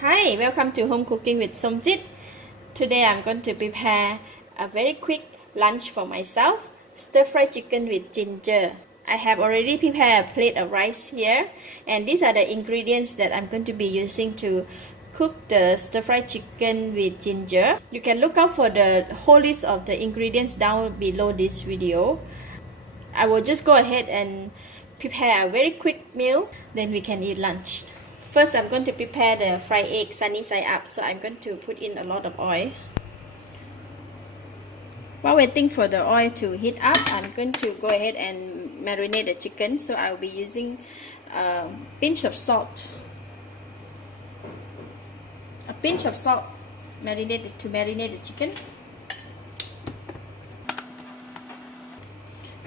Hi, welcome to Home Cooking with Somjit. Today I'm going to prepare a very quick lunch for myself, stir-fried chicken with ginger. I have already prepared a plate of rice here, and these are the ingredients that I'm going to be using to cook the stir-fried chicken with ginger. You can look out for the whole list of the ingredients down below this video. I will just go ahead and prepare a very quick meal, then we can eat lunch. First, I'm going to prepare the fried egg sunny side up, so I'm going to put in a lot of oil. While waiting for the oil to heat up, I'm going to go ahead and marinate the chicken, so I'll be using a pinch of salt. A pinch of salt to marinate the chicken.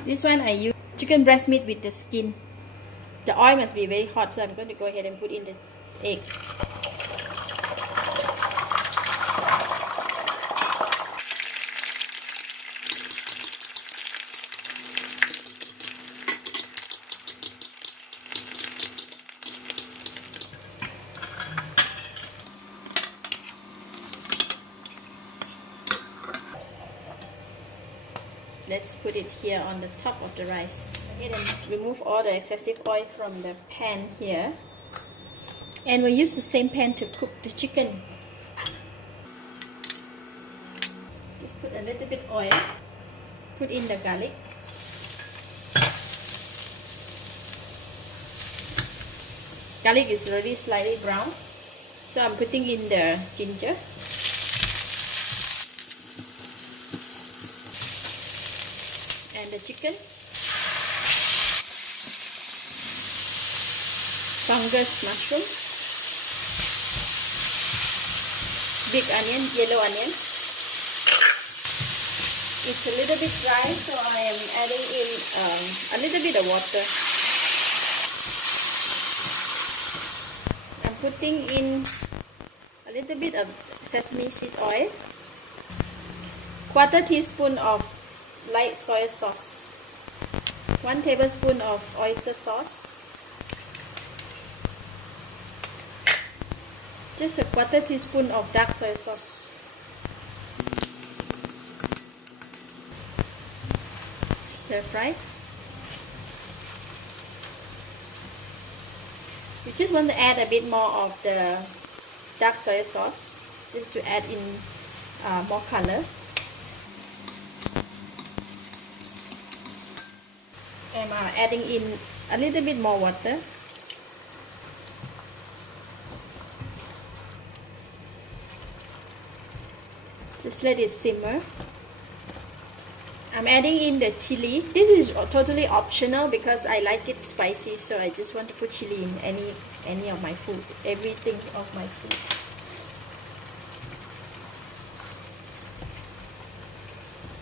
This one I use chicken breast meat with the skin. The oil must be very hot, so I'm going to go ahead and put in the egg. Let's put it here on the top of the rice. Go ahead and remove all the excessive oil from the pan here. And we'll use the same pan to cook the chicken. Just put a little bit oil. Put in the garlic. Garlic is already slightly brown, so I'm putting in the ginger. And the chicken, fungus mushroom, big onion, yellow onion. It's a little bit dry, so I am adding in a little bit of water. I'm putting in a little bit of sesame seed oil, 1/4 teaspoon of light soy sauce, 1 tablespoon of oyster sauce, just a 1/4 teaspoon of dark soy sauce, stir fry. We just want to add a bit more of the dark soy sauce just to add in more colors. I'm adding in a little bit more water. Just let it simmer. I'm adding in the chili. This is totally optional because I like it spicy, so I just want to put chili in any of my food, everything of my food.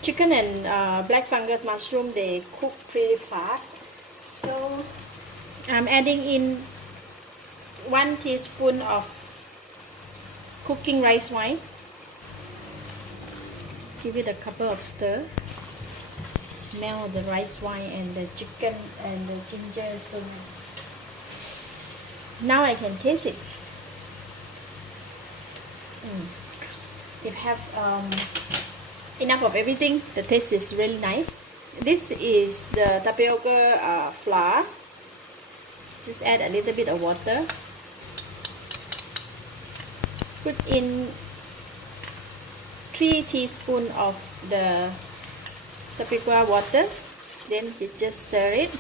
Chicken and black fungus mushroom, they cook pretty fast, so I'm adding in 1 teaspoon of cooking rice wine. Give it a couple of stir. Smell the rice wine and the chicken and the ginger is so nice. Now I can taste it. It have enough of everything. The taste is really nice. This is the tapioca flour. Just add a little bit of water. Put in 3 teaspoons of the tapioca water. Then you just stir it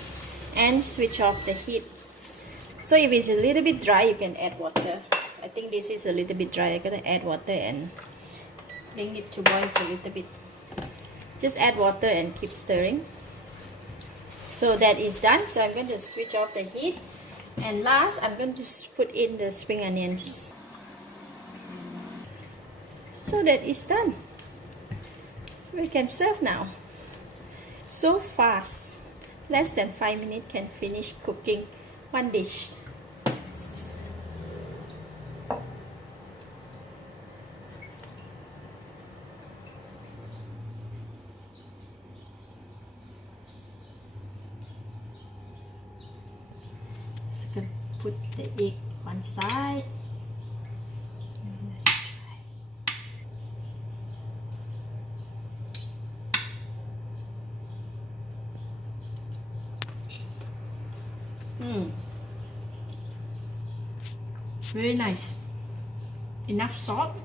and switch off the heat. So if it's a little bit dry, you can add water. I think this is a little bit dry. I'm gonna add water and bring it to boil a little bit. Just add water and keep stirring. So that is done. So I'm going to switch off the heat. And last, I'm going to put in the spring onions. So that is done. So we can serve now. So fast. Less than 5 minutes can finish cooking one dish. Put the egg one side. Very nice. Enough salt,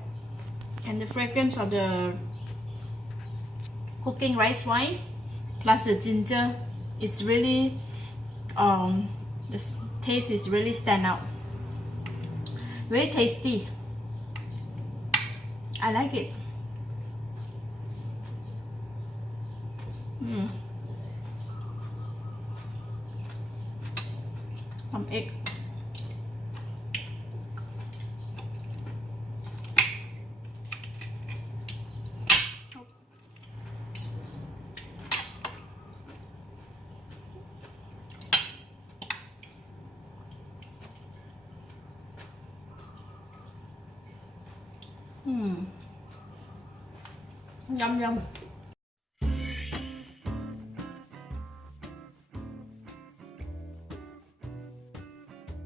and the fragrance of the cooking rice wine plus the ginger is really the taste is really stand out. Very tasty. I like it. Some egg. Yum yum.